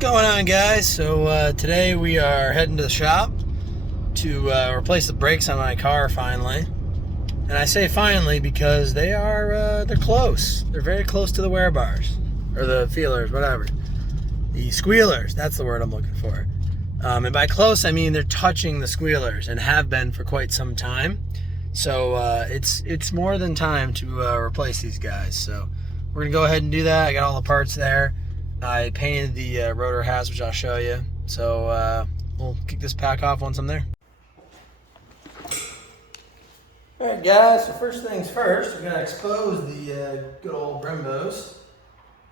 Going on, guys? So today we are heading to the shop to replace the brakes on my car finally. And I say finally because they're close. They're very close to the wear bars or the feelers, whatever. The squealers, that's the word I'm looking for. And by close I mean they're touching the squealers and have been for quite some time. So it's more than time to replace these guys. So we're gonna go ahead and do that. I got all the parts there. I painted the rotor hats, which I'll show you. So we'll kick this pack off once I'm there. Alright guys, so first things first, we're going to expose the good old Brembos.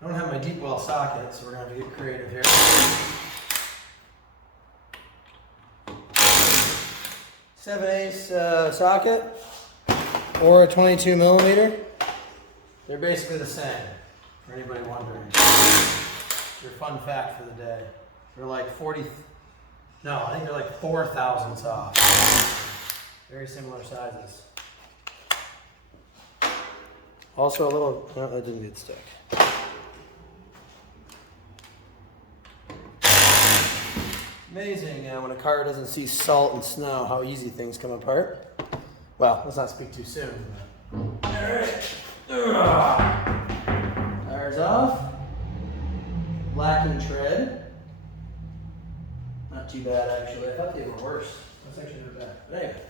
I don't have my deep well socket, so we're going to have to get creative here. 7/8 socket or a 22 millimeter. They're basically the same, for anybody wondering. Your fun fact for the day. They're like I think they're like 4 thousandths off. Very similar sizes. Also a little, no, that didn't get stuck. Amazing when a car doesn't see salt and snow, how easy things come apart. Well, let's not speak too soon. Alright. Tires off. Blackened tread. Not too bad actually. I thought they were worse. That's actually not bad. But anyway,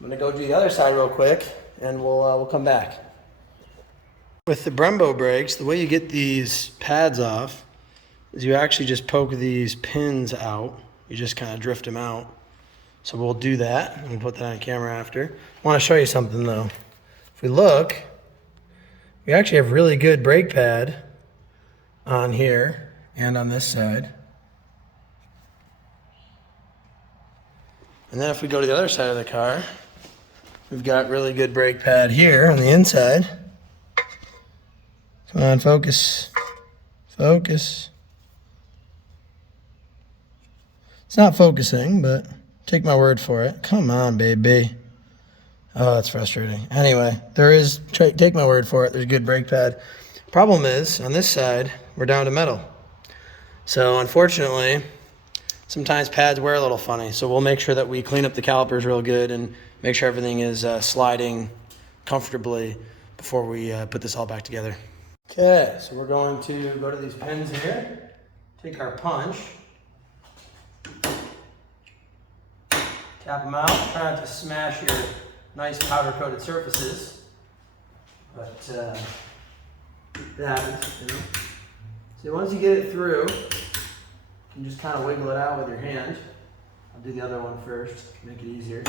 I'm gonna go do the other side real quick, and we'll come back. With the Brembo brakes, the way you get these pads off is you actually just poke these pins out. You just kind of drift them out. So we'll do that, and we'll put that on camera after. I want to show you something though. If we look, we actually have really good brake pad on here and on this side. And then if we go to the other side of the car, we've got really good brake pad here on the inside. Come on, focus. Focus. It's not focusing, but take my word for it. Come on, baby. Oh, that's frustrating. Anyway, take my word for it, there's good brake pad. Problem is, on this side, we're down to metal. So unfortunately, sometimes pads wear a little funny. So we'll make sure that we clean up the calipers real good and make sure everything is sliding comfortably before we put this all back together. Okay, so we're going to go to these pins here, take our punch, tap them out, try not to smash your nice powder coated surfaces, but it happens. So once you get it through, you can just kind of wiggle it out with your hand. I'll do the other one first, make it easier.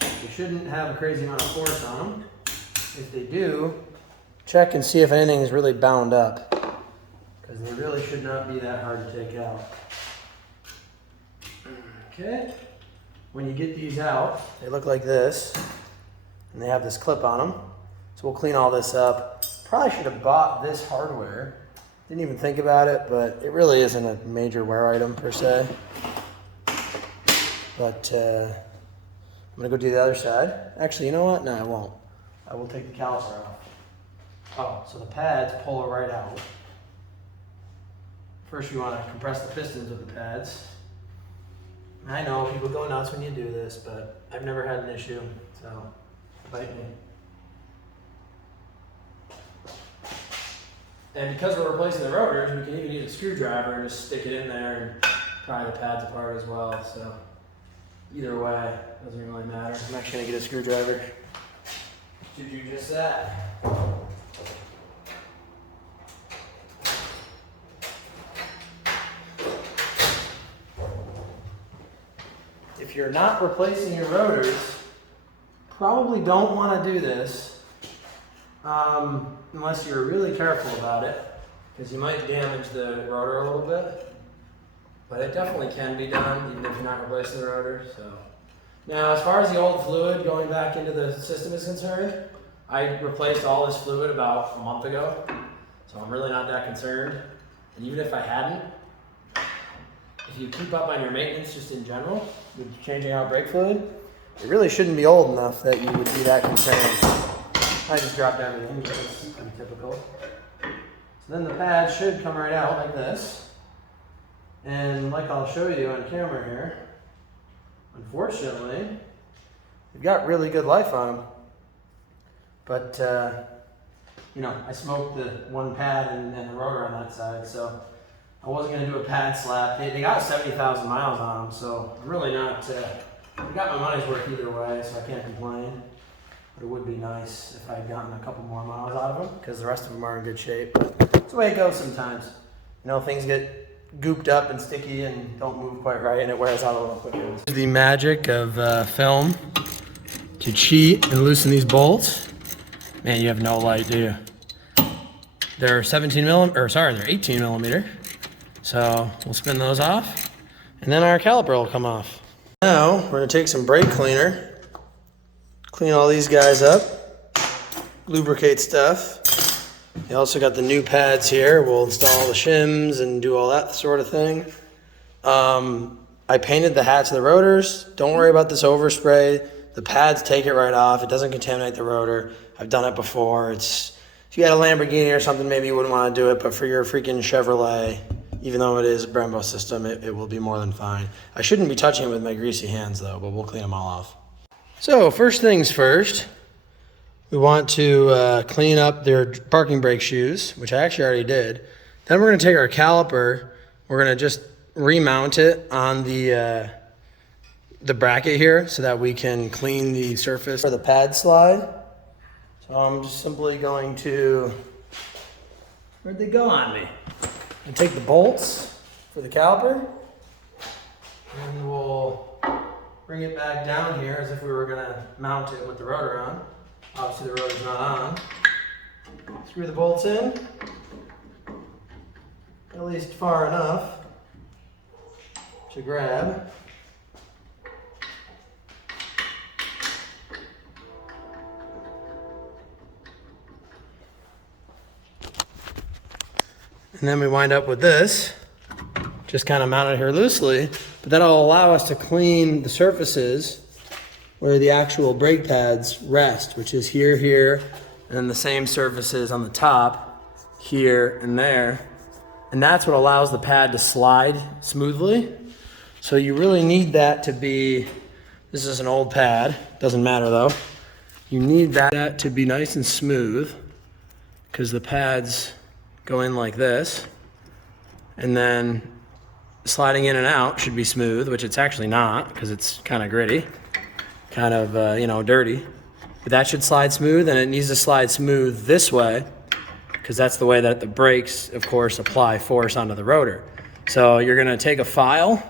They shouldn't have a crazy amount of force on them. If they do, check and see if anything is really bound up, because they really should not be that hard to take out. Okay, when you get these out, they look like this, and they have this clip on them. So we'll clean all this up. Probably should have bought this hardware. Didn't even think about it, but it really isn't a major wear item per se. But I'm gonna go do the other side. Actually, you know what? No, I won't. I will take the caliper off. Oh, so the pads pull right out. First you want to compress the pistons with the pads. I know people go nuts when you do this, but I've never had an issue, so bite me. And because we're replacing the rotors, we can even use a screwdriver and just stick it in there and pry the pads apart as well. So either way, doesn't really matter. I'm actually gonna get a screwdriver to do just that. If you're not replacing your rotors, probably don't want to do this unless you're really careful about it, because you might damage the rotor a little bit. But it definitely can be done even if you're not replacing the rotor. So now, as far as the old fluid going back into the system is concerned, I replaced all this fluid about a month ago, so I'm really not that concerned. And even if I hadn't, if you keep up on your maintenance just in general with changing out brake fluid, it really shouldn't be old enough that you would be that concerned. I just dropped everything, but it's pretty typical. It's Then the pad should come right out like this. And like I'll show you on camera here, unfortunately, they've got really good life on them. But, you know, I smoked the one pad and the rotor on that side, so I wasn't going to do a pad slap. They got 70,000 miles on them, so I'm really not, I got my money's worth either way, so I can't complain. But it would be nice if I had gotten a couple more miles out of them, because the rest of them are in good shape. But it's the way it goes sometimes. You know, things get gooped up and sticky and don't move quite right, and it wears out a little quicker. The magic of film to cheat and loosen these bolts. Man, you have no light, do you? They're 18 millimeter. So we'll spin those off, and then our caliper will come off. Now we're gonna take some brake cleaner, clean all these guys up, lubricate stuff. You also got the new pads here. We'll install the shims and do all that sort of thing. I painted the hats of the rotors. Don't worry about this overspray. The pads take it right off. It doesn't contaminate the rotor. I've done it before. If you had a Lamborghini or something, maybe you wouldn't want to do it, but for your freaking Chevrolet, even though it is a Brembo system, it will be more than fine. I shouldn't be touching it with my greasy hands though, but we'll clean them all off. So first things first, we want to clean up their parking brake shoes, which I actually already did. Then we're gonna take our caliper, we're gonna just remount it on the bracket here so that we can clean the surface for the pad slide. So I'm just simply going to, where'd they go on me? And take the bolts for the caliper, and we'll bring it back down here as if we were gonna mount it with the rotor on. Obviously the rotor's not on. Screw the bolts in, at least far enough to grab. And then we wind up with this, just kind of mounted here loosely, but that'll allow us to clean the surfaces where the actual brake pads rest, which is here, here, and then the same surfaces on the top, here and there. And that's what allows the pad to slide smoothly. So you really need that to be, this is an old pad, doesn't matter though. You need that to be nice and smooth, because the pads go in like this, and then sliding in and out should be smooth, which it's actually not, because it's kind of gritty, kind of, you know, dirty. But that should slide smooth, and it needs to slide smooth this way, because that's the way that the brakes, of course, apply force onto the rotor. So you're gonna take a file,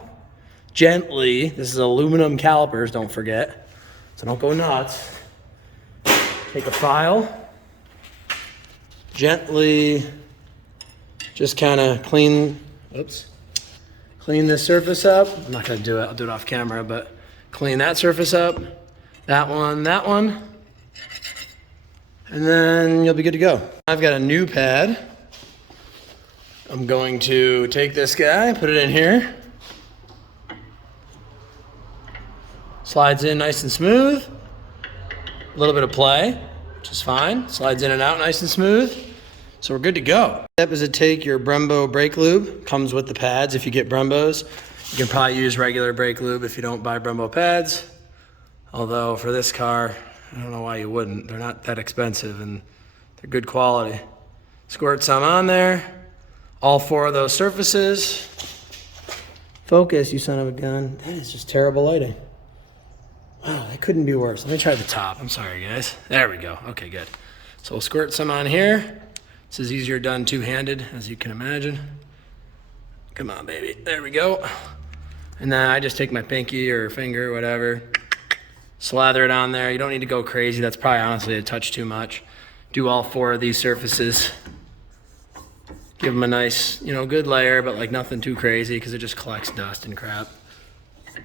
gently, this is aluminum calipers, don't forget, so don't go nuts. Take a file, gently, just kind of clean this surface up. I'm not gonna do it, I'll do it off camera, but clean that surface up, that one, and then you'll be good to go. I've got a new pad. I'm going to take this guy, put it in here. Slides in nice and smooth. A little bit of play, which is fine. Slides in and out nice and smooth. So we're good to go. Step is to take your Brembo brake lube. Comes with the pads if you get Brembos. You can probably use regular brake lube if you don't buy Brembo pads. Although for this car, I don't know why you wouldn't. They're not that expensive and they're good quality. Squirt some on there. All four of those surfaces. Focus, you son of a gun. That is just terrible lighting. Wow, that couldn't be worse. Let me try the top. I'm sorry, guys. There we go. Okay, good. So we'll squirt some on here. This is easier done two-handed, as you can imagine. Come on, baby. There we go. And then I just take my pinky or finger, whatever, slather it on there. You don't need to go crazy. That's probably honestly a touch too much. Do all four of these surfaces. Give them a nice, you know, good layer, but like nothing too crazy because it just collects dust and crap.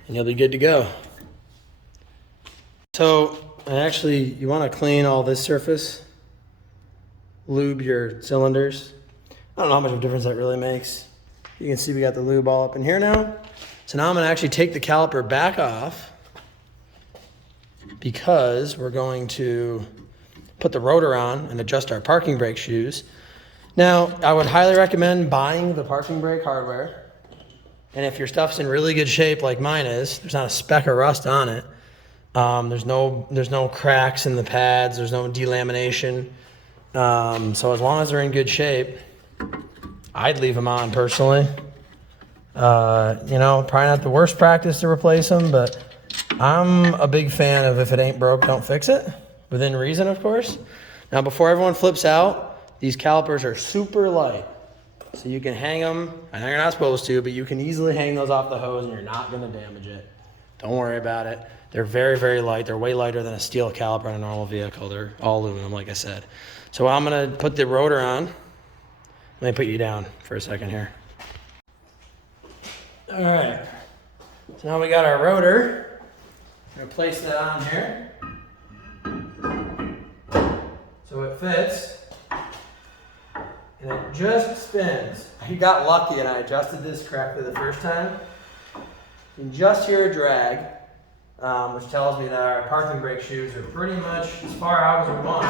And you'll be good to go. So you want to clean all this surface. Lube your cylinders. I don't know how much of a difference that really makes. You can see we got the lube all up in here now. So now I'm gonna actually take the caliper back off because we're going to put the rotor on and adjust our parking brake shoes. Now, I would highly recommend buying the parking brake hardware. And if your stuff's in really good shape like mine is, there's not a speck of rust on it. There's no cracks in the pads. There's no delamination. So as long as they're in good shape, I'd leave them on personally. You know, probably not the worst practice to replace them, but I'm a big fan of if it ain't broke, don't fix it. Within reason, of course. Now, before everyone flips out, these calipers are super light. So you can hang them. I know you're not supposed to, but you can easily hang those off the hose and you're not going to damage it. Don't worry about it. They're very, very light. They're way lighter than a steel caliper on a normal vehicle. They're all aluminum, like I said. So I'm going to put the rotor on. Let me put you down for a second here. All right. So now we got our rotor. I'm going to place that on here. So it fits. And it just spins. I got lucky and I adjusted this correctly the first time. You can just hear a drag, which tells me that our parking brake shoes are pretty much as far out as we want.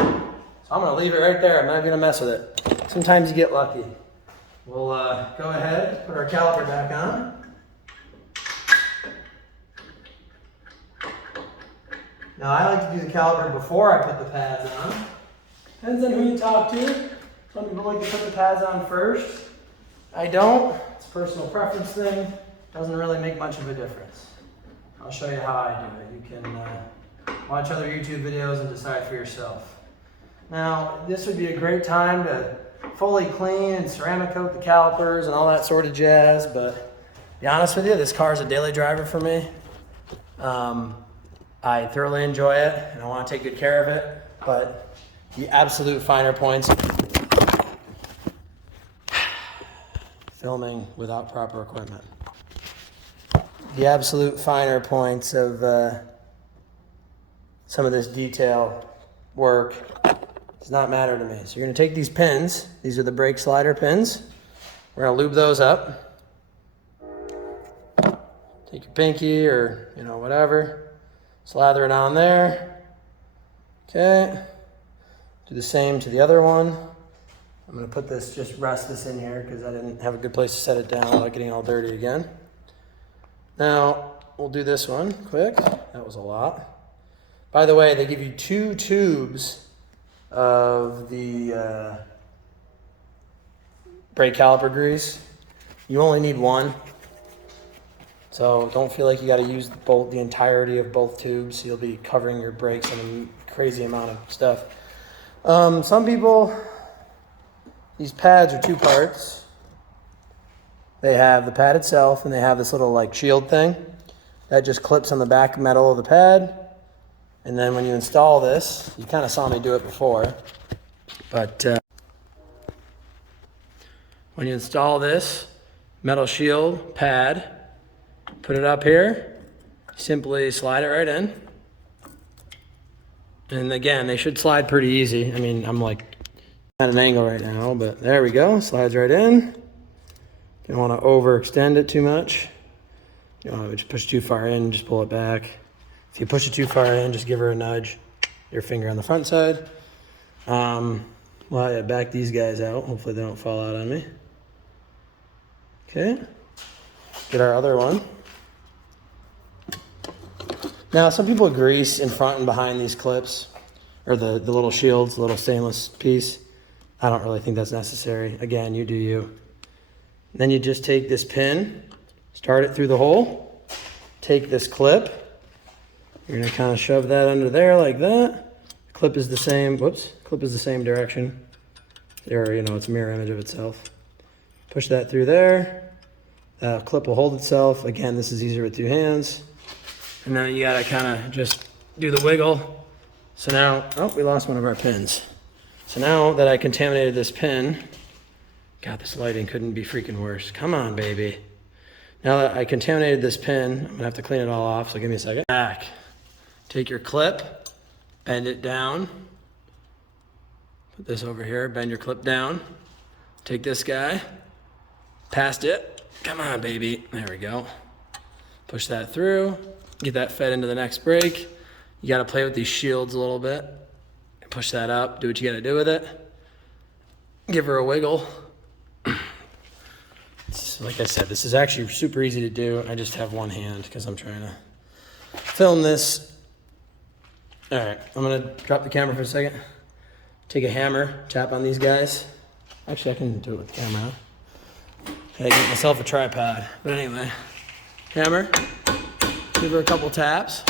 So I'm going to leave it right there. I'm not going to mess with it. Sometimes you get lucky. We'll go ahead, put our caliper back on. Now I like to do the caliper before I put the pads on. Depends on who you talk to. Some people like to put the pads on first. I don't. It's a personal preference thing. Doesn't really make much of a difference. I'll show you how I do it. You can watch other YouTube videos and decide for yourself. Now, this would be a great time to fully clean and ceramic coat the calipers and all that sort of jazz, but to be honest with you, this car is a daily driver for me. I thoroughly enjoy it and I want to take good care of it, but the absolute finer points, filming without proper equipment. The absolute finer points of some of this detail work does not matter to me. So you're going to take these pins. These are the brake slider pins. We're going to lube those up. Take your pinky or, you know, whatever. Slather it on there. Okay. Do the same to the other one. I'm going to put this, just rest this in here because I didn't have a good place to set it down without getting all dirty again. Now, we'll do this one quick. That was a lot. By the way, they give you 2 tubes of the brake caliper grease. You only need 1. So don't feel like you got to use the entirety of both tubes. You'll be covering your brakes in a crazy amount of stuff. Some people, these pads are 2 parts. They have the pad itself and they have this little like shield thing that just clips on the back metal of the pad. And then when you install this, you kind of saw me do it before, but when you install this metal shield pad, put it up here, simply slide it right in. And again, they should slide pretty easy. I mean, I'm like at an angle right now, but there we go, slides right in. You don't want to overextend it too much. You don't want to push too far in, just pull it back. If you push it too far in, just give her a nudge. Your finger on the front side. Well, yeah, back these guys out. Hopefully they don't fall out on me. Okay. Get our other one. Now, some people grease in front and behind these clips, or the little shields, the little stainless piece. I don't really think that's necessary. Again, you do you. Then you just take this pin, start it through the hole, take this clip. You're gonna kind of shove that under there like that. Clip is the same, clip is the same direction. Or, you know, it's a mirror image of itself. Push that through there. The clip will hold itself. Again, this is easier with 2 hands. And then you gotta kind of just do the wiggle. So now, oh, we lost one of our pins. So now that I contaminated this pin, God, this lighting couldn't be freaking worse. Come on, baby. Now that I contaminated this pin, I'm gonna have to clean it all off, so give me a second. Back. Take your clip, bend it down. Put this over here, bend your clip down. Take this guy, past it. Come on, baby. There we go. Push that through, get that fed into the next brake. You gotta play with these shields a little bit. Push that up, do what you gotta do with it. give her a wiggle. Like I said, this is actually super easy to do. I just have one hand because I'm trying to film this. All right, I'm gonna drop the camera for a second. Take a hammer, tap on these guys. Actually, I can do it with the camera. I get myself a tripod. But anyway, hammer, give her a couple taps.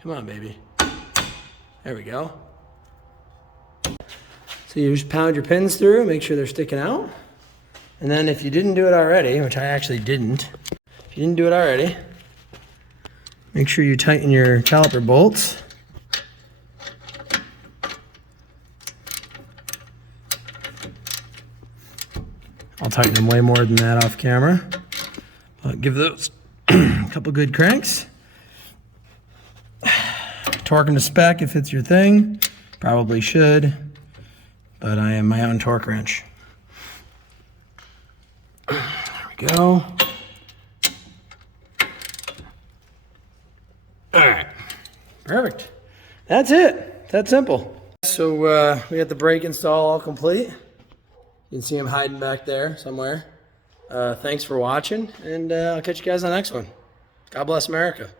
Come on, baby. There we go. So you just pound your pins through, make sure they're sticking out. And then if you didn't do it already, which I actually didn't, if you didn't do it already, make sure you tighten your caliper bolts. I'll tighten them way more than that off camera. But give those a couple good cranks. Torque them to spec if it's your thing. Probably should, but I am my own torque wrench. There we go. All right, perfect. That's it. That's simple. So we got the brake install all complete. You can see him hiding back there somewhere. Thanks for watching, and I'll catch you guys on the next one. God bless America.